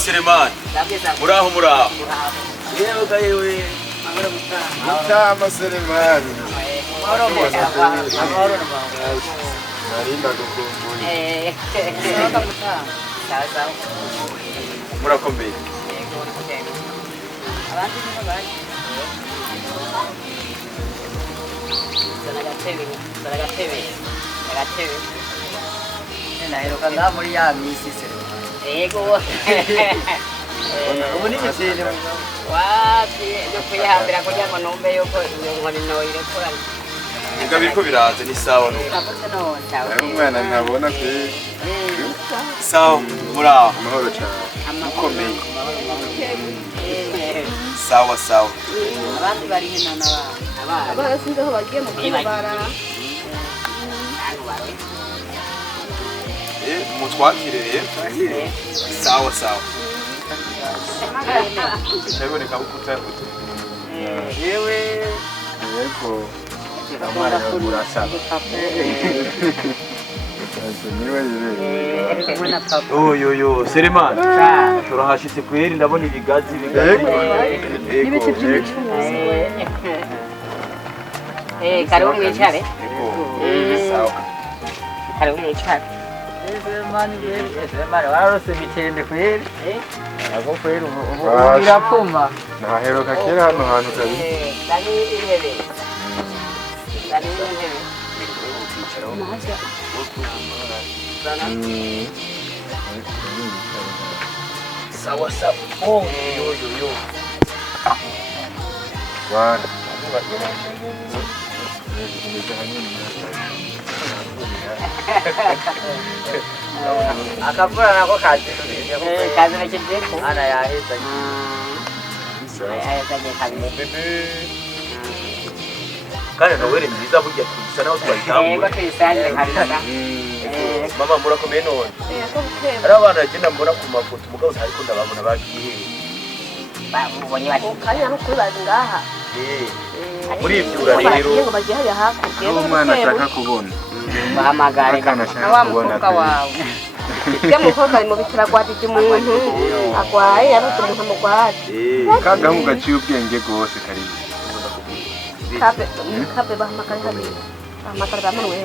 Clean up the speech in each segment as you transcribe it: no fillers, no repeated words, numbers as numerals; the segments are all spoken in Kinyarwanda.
Selemani. Muraho. Yewe gayewe. Mutama Selemani. Narinda gukumbuye. Murakomeye. Abandi nibo bari. Agatebe. Naheruka ngaha muri ya misi se. Ego. Ubu ni ikindi wapi no kuyihambira kugira ngo numve yuko iyo nkoni noyirekura. Ega biriko biraza ni sawa no. Umwana ntabona pe. Sawa muraho. Amahoro cyane. Mukomeye. Sawa. Abandi bari hino n'abana. Abana sinzi aho bagiye mu kubara. Mutwakireye. Sawa. Ndaboneka ukuta. Yewe. Yego. Amara burasa. Yo Selemani. Turahashitse kweri ndabona ibigazi N'ibiti by'imicuzi. Karibu mwicare. Sawa. Karibu mwicare. Selemani wararose mitende kweri. Ako kweri ubu birapfuma. Naheruka kera hano hantu kabi. Dani intebe. Sawa. Oh, yo. Bwana. Akavura nako kaje. Kazi na kidepo. Ana yaheza. Ayazanye kabiri. Kana nawere nziza burya kusa naho twayitangura. Twisanje kabisa. Mama murakomeye none. Ko bukeba. Ari abana agenda mbona ku mafoto mugabo ariko ndababona bagiye. Babonye bati Kanya no kubaza ngaha. Muri ibyo rero. Ngo bagiye hariya hakurya. Uwo mwana ashaka kubona. bahamagare Akana ashaka wa kubona mukobwa wawe. Ke mukobwa ari mu bitaro agwatije umuntu agwaye yabuze umuntu amugwaje. Kagahu gaciye ubwenge gose karibu. Kabe bahamagare habiri. Bahamagare bamunwe.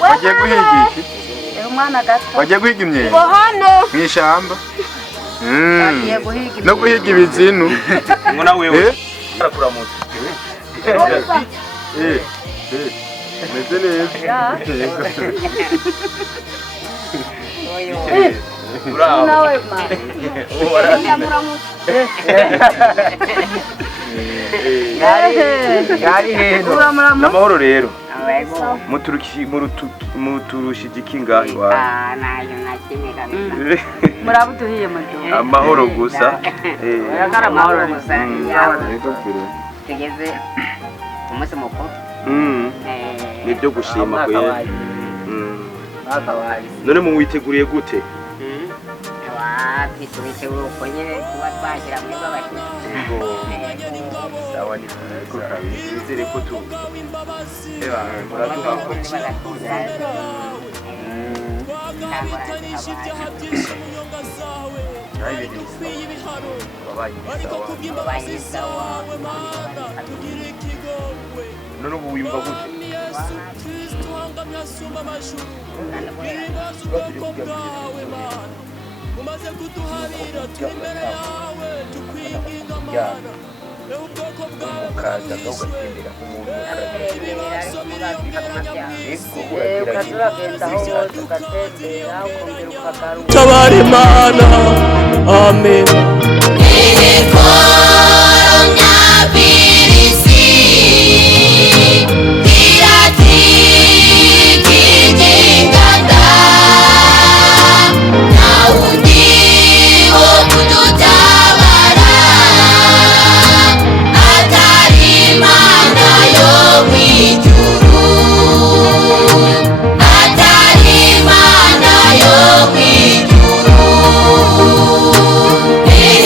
Wagiye guhiga iki? Umwana gato. Wagiye guhiga imyenda? Ngo hano. Mwishamba? Bagiye guhiga. No guhiga ibizinu. Ngo na wewe. Arakuramutse. Meze neza. Bravo. Nawe ma. Gari heno. Namahoro rero. Muturushije ngahi wa. Nayo nakimwe kabisa. Murabuduhiye mudu. Amahoro gusa. Yakara amahoro gusa. Tugeze umunsi mukuru. Nibyo gushima kwe. None mu witeguriye gute? Twitegura uko nyine kuba twagira muri babashyitsi. Sawa ni ko kabizere ko tu. Muraduha ko. None ubu wimba gute? ukaza ugatembera nk'umuntu ukazuragenda aho hose ugatembera ukongera ukagaruka tabara Imana amen Hey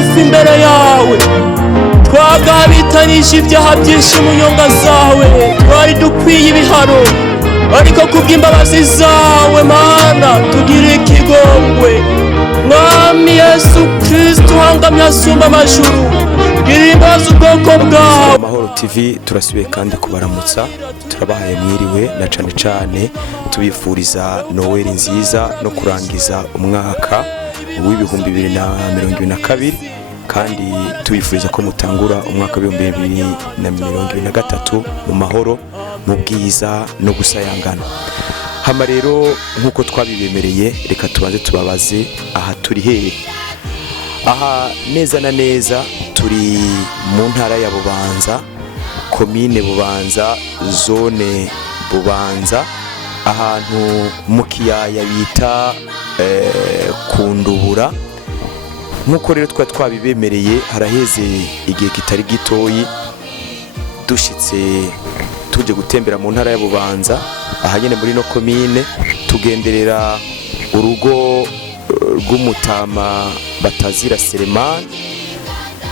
bugufi imbere yawe, twagabitanije ibyaha byinshi mu nyonga zawe, twari dukwiye ibihano, ariko kubw'imbabazi zawe Mana tugire ikigongwe. Mwami Yesu Kristo uhangamye asumba amajuru, gira imbabazi ubwoko bwawe. Amahoro TV turasubiye kandi kubaramutsa, turabahaye mwiriwe na cane cane tubifuriza Noel nziza no kurangiza umwaka w'ibihumbi 2022, kandi tubifuriza ko mutangura umwaka w'ibihumbi 2023 mu mahoro, mu bwiza no gusayangana. Hama rero nkuko twabibemereye, reka tubanze tubabaze aha turi hehe. Aha neza na neza turi mu ntara ya Bubanza, komine Bubanza, zone Bubanza, ahantu mu kiyaya bita Kundubura. Nkuko rero twabibemereye, haraheze igihe kitari gitoyi dushitse tuje gutembera mu ntara ya Bubanza, ahanyene muri no komine, tugenderera urugo rw'umutama Batazira Selemani.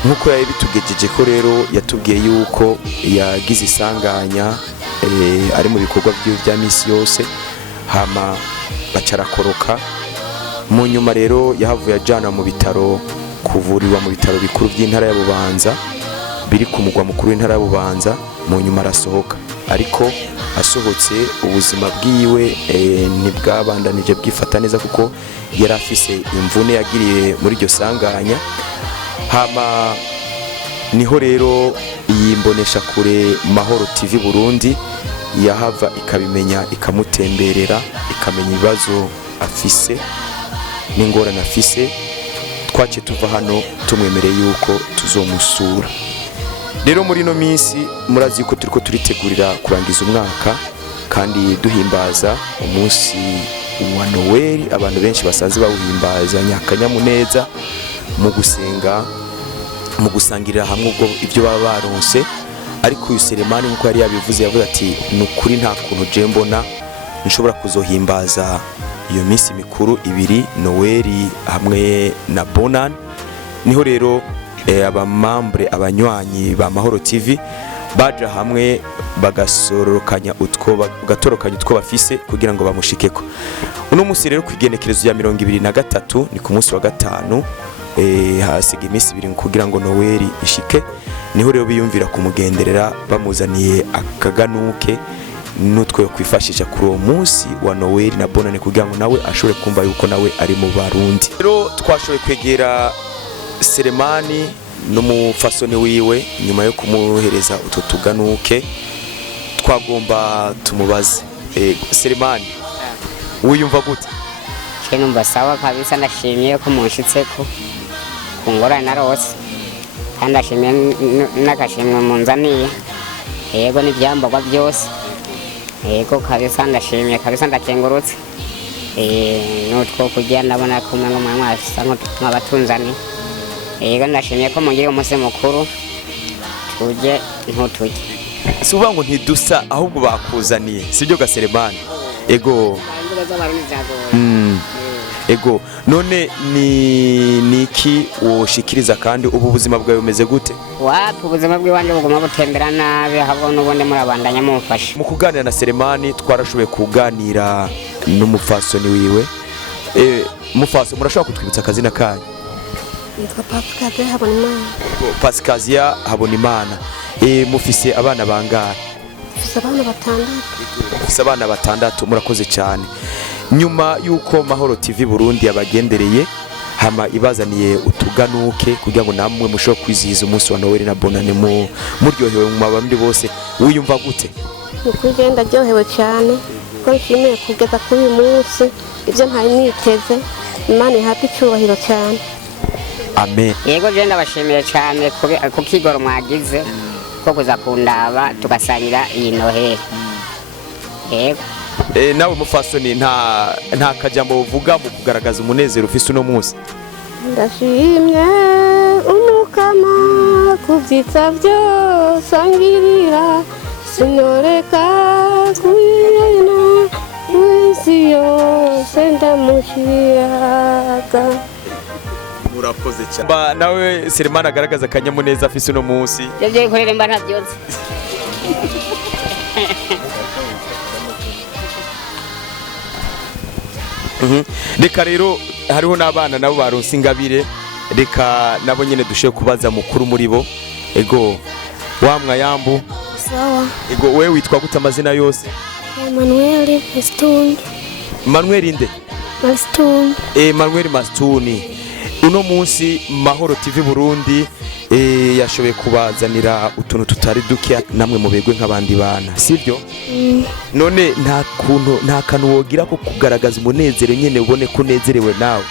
Nkuko yaje bitugejeje ko rero yatubwiye yuko yagize isanganya ari mu bikorwa bya misi yose, hama bacarakoroka. Mu nyuma rero yahavuye ajana mu bitaro, kuvurirwa mu bitaro bikuru by'intara ya Bubanza biri ku mugwa mukuru w'intara ya Bubanza. Mu nyuma arasohoka, ariko asohotse ubuzima bwiwe ntibwabandanije bwifata neza, kuko yari afise imvune yagiriye muri iryo sanganya. Hama niho rero yimbonesha kure Mahoro TV Burundi yahava ikabimenya, ikamutemberera, ikamenya ibibazo afise n'ingorane afise. Twace tuva hano tumwemereye yuko tuzomusura. Rero muri no minsi murazi yuko turiko turitegurira kurangiza umwaka, kandi duhimbaza umunsi wa Noel. Abantu benshi basanze bawuhimbaza nyakanyamuneza mu gusenga, mu gusangirira hamwe ubwo ibyo baba baronse. Ariko uyu Selemani nkuko yari yabivuze, yavuze ati nukuri nta kuntu je mbona nshobora kuzohimbaza iyo minsi mikuru ibiri, Noel hamwe na Bonane. Niho rero abamambre, abanywanyi ba Mahoro TV baja hamwe bagatorokanya utwo bafise kugira ngo bamushikeko. Uno munsi rero kwigenekerezo ya 2023 ni ku munsi wa gatanu, hasiga iminsi 2 kugira ngo Noel ishike. Niho rero biyumvira kumugenderera, bamuzaniye akaganuke n'utwo yo kwifashisha kuri uwo munsi wa Noel na Bonane, kugira ngo nawe ashobore kumva yuko nawe ari mu Barundi. Rero twashoboye kwegera Selemani n'umufasoni wiwe. Nyuma yo kumuhereza utwo tuganuke, twagomba tumubaze Selemani, wiyumva gute? Numva sawa kabisa, ndashimiye ko munshitseko ku ngorane narose, kandi ndashimiye n'agashimwe munzaniye. Yego n'ibyambarwa byose, yego kabisa ndashimiye kabisa, ndakengurutse. N'utwo kugira ndabona ko mwe mwasa nk'abatunzani. Yego ndashimiye ko mungire umunsi mukuru, tuje ntutuje. Si uvuga ngo ntidusa, ahubwo bakuzaniye, sibyo ga Selemani? Ego ego, none ni iki woshikiriza, kandi ubu buzima bwawe bumeze gute? Wapi, ubuzima bw'iwanje buguma butembera nabi, ahubwo n'ubundi murabandanya mumufasha. Mu kuganira na Selemani twarashoboye kuganira n'umufasoni wiwe. Mufaso, murashobora kutwibutsa akazina kanyu? Yitwa Pascasia Habonimana. Pascasia Habonimana. Mufise abana bangahe? Mufise abana 6. Mufise abana 6, murakoze cyane. Nyuma yuko Mahoro TV Burundi yabagendereye, hama ibazaniye utuganuke kugira ngo namwe mushobore kwizihiza umunsi wa Noel na Bonane muryohewe mu mabandi bose, wiyumva gute? Ukugenda ryohewe cyane, ko nshimiye kugeza kuri uyu munsi, ibyo ntari niteze. Imana ihabwe icyubahiro cyane. Amen. Yego je ndabashimiye cyane ku kigoro mwagize ko kuza kundaba tugasangira iyi Noheli. Yego. Nawe mufasoni, nta kajambo uvuga mu kugaragaza umunezero ufise uno munsi? Ndashimye umukama kuvyitsa byose angirira, sinoreka kuyena wisi yose ndamushiraga. murakoze cyane nawe Selemani agaragaza akanyamuneza afise uno munsi ibyo bikorera mba ntabyose reka rero hariho n'abana nabo baronse ingabire reka nabo nyene dushe kubaza mukuru muri bo ego wamwa yambu sawa ego wewe witwa gute amazina yose Emmanuel Mastuni Manuel inde Mastuni Manuel Mastuni uno munsi Mahoro TV Burundi yashoboye kubazanira utuntu tutari duke namwe mubegwe nk'abandi bana sivyo none nta kantu wogira ko kugaragaza umunezero nyene ubone kunezerewe nawe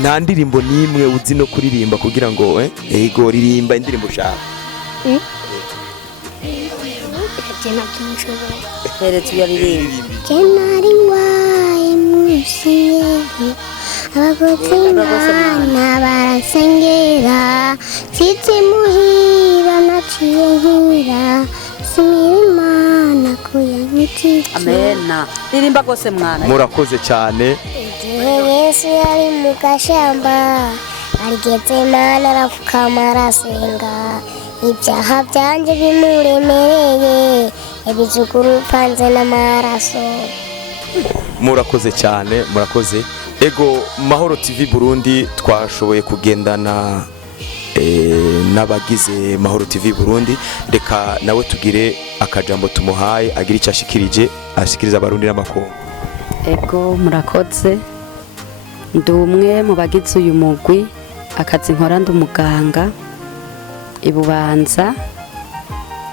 nta ndirimbo nimwe uzi no kuririmba kugira ngo ego ririmba indirimbo ushaka heretse iyo ririmba Kenari ngwaye musenyeho abagozi imana barasengera sitsi muhira naciye nkira simira imana kuyankitiki amena ririmba gose mwana murakoze cyane Yesu yari mu gashamba arigeze imana arapfukama arasenga ibyaha byanje bimuremereye ibizuguru panze n'amaraso murakoze cyane murakoze ego Mahoro TV Burundi twashoboye kugendana n'abagize Mahoro TV Burundi reka nawe tugire akajambo tumuhaye agira icyo ashikiriza abarundi n'amakungu ego murakoze ndi umwe mu bagize uyu mugwi akazi nkora ndi umuganga ibubanza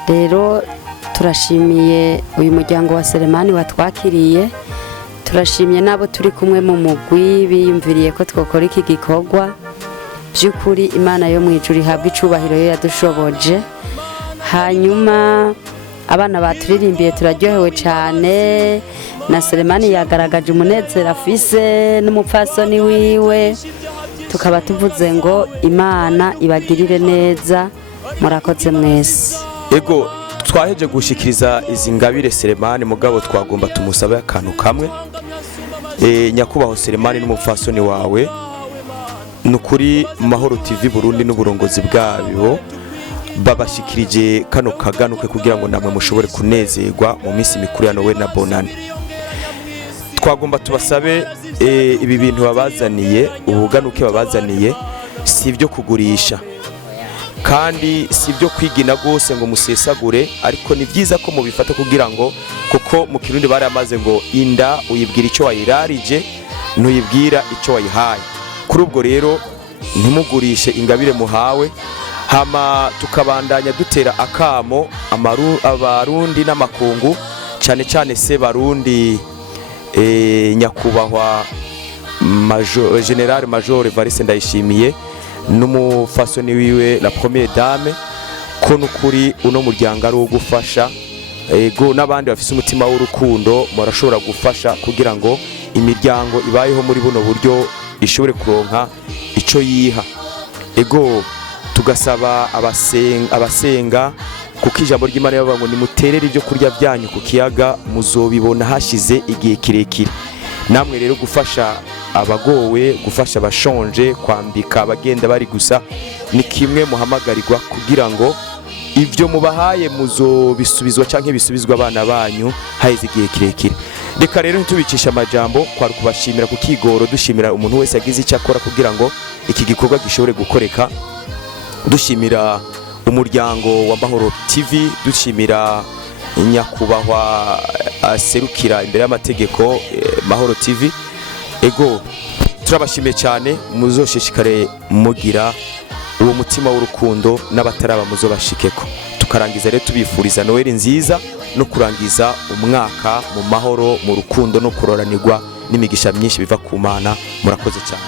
rero turashimiye uyu muryango wa Selemani watwakiriye turashimye nabo turi kumwe mu mugwi biyumviriye ko twokora iki gikorwa by'ukuri Imana yo mu ijuru ihabwa icubahiro yo yadushoboje hanyuma abana baturirimbiye turaryohewe cyane na Selemani yagaragaje umunezero afise n'umupfasoni wiwe tukaba tuvuze ngo Imana ibagirire neza murakoze mwese ego twaheje gushikiriza izi ngabire Selemani mugabo twagomba tumusabe akantu kamwe nyakubahwa Selemani n'umupfasoni wawe nukuri Mahoro TV Burundi n'uburongozi bwabo babashikirije kano kaganuke kugira ngo namwe mushobore kunezerwa mu minsi mikuru ya Noel na Bonane twagomba tubasabe ibi bintu babazaniye ubuganuke babazaniye si ibyo kugurisha kandi si ibyo kwigina gose ngo musesagure ariko ni byiza ko mubifata kugira ngo kuko mu kirundi baramaze ngo inda uyibwira icyo wayirarije ntuyibwira icyo wayihaye kuri ubwo rero ntimugurishe ingabire muhawe hama tukabandanya dutera akamo abarundi n'amakungu cyane cyane se barundi nyakubahwa General Major Evariste Ndayishimiye n'umufasoni wiwe la première dame ko nukuri uno muryango ari ugufasha ego n'abandi bafise umutima w'urukundo murashobora gufasha kugira ngo imiryango ibayeho muri buno buryo ishobore kuronka ico yiha ego tugasaba abasenga kuko ijambo ry'Imana yavuga ngo nimuterere ibyo kurya byanyu ku kiyaga muzobibona hashize igihe kirekire namwe rero gufasha abagowe gufasha abashonje kwambika abagenda bari gusa ni kimwe muhamagarirwa kugira ngo ibyo mubahaye muzobisubizwa canke bisubizwa abana banyu haheze igihe kirekire reka rero ntitubicisha amajambo kwari kubashimira ku kigoro dushimira umuntu wese agize icyo akora kugira ngo iki gikorwa gishobore gukoreka dushimira umuryango wa Mahoro TV dushimira nyakubahwa aserukira imbere y'amategeko Mahoro TV ego turabashimiye cyane muzoshishikare mugira uwo mutima w'urukundo n'abataraba muzobashikeko tukarangiza rero tubifuriza Noel nziza no kurangiza umwaka mu mahoro mu rukundo no kuroranirwa n'imigisha myinshi biva ku Mana murakoze cyane